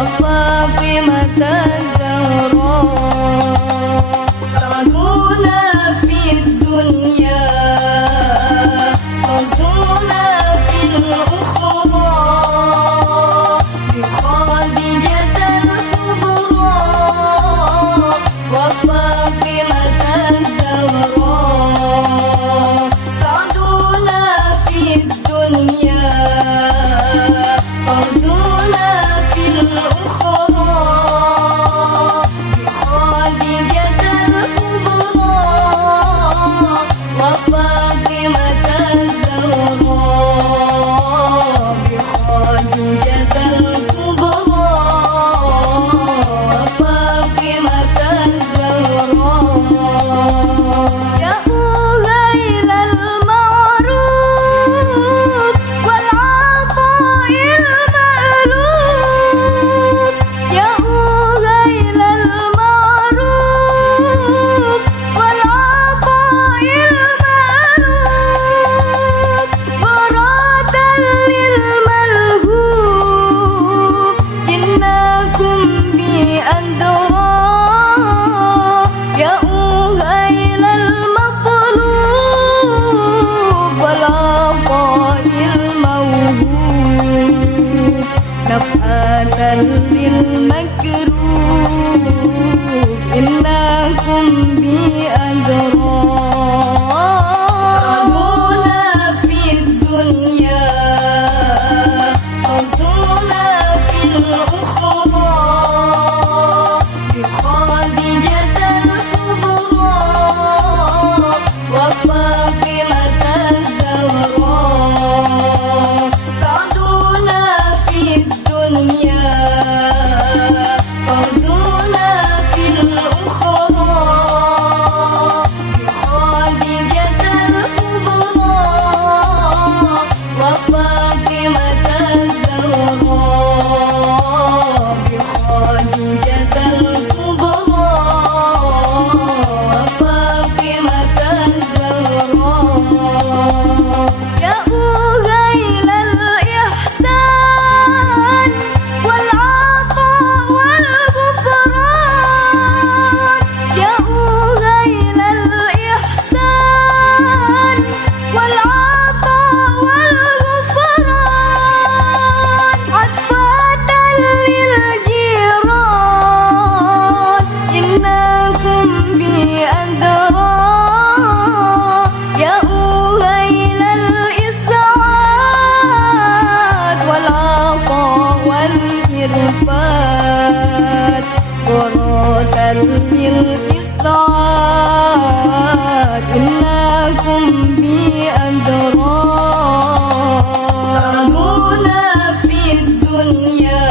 وفاطمة الزهراء سعدونا في الدنيا فوزونا في الأخرى بخادجة الكبرى وفاطمة الزهراء سعدونا في الدنيا فوزونا في الأخرى بخادجة الكبرى وفاطمة الزهراء بخادجة الكبرى وفاطمة الزهراء يا أهيل المعروف والعطاء المألوف يا أهيل المعروف والعطاء المألوف غراة للملهوف إنكم بأندرا يا أهيل المطلوب والعطاء الموهوب نفحة للمكروب إنكم بأندرا سعدونا في الدنيا فوزونا في الأخرى بخادجة الكبرى وفاطمة الزهراء سعدونا في الدنيا فوزونا في الأخرى بخادجة الكبرى وفاطمة الزهراء بخادجة الكبرى وفاطمة الزهراء يا أهيل الإحسان والعطاء والغفران يا أهيل الإحسان والعطاء والغفران عطفة للجيران إنكم بأندرا يا أهيل الإسعاد والعطاء والإرفاد غراة للإسعاد إنكم بأندرا سعدونا في الدنيا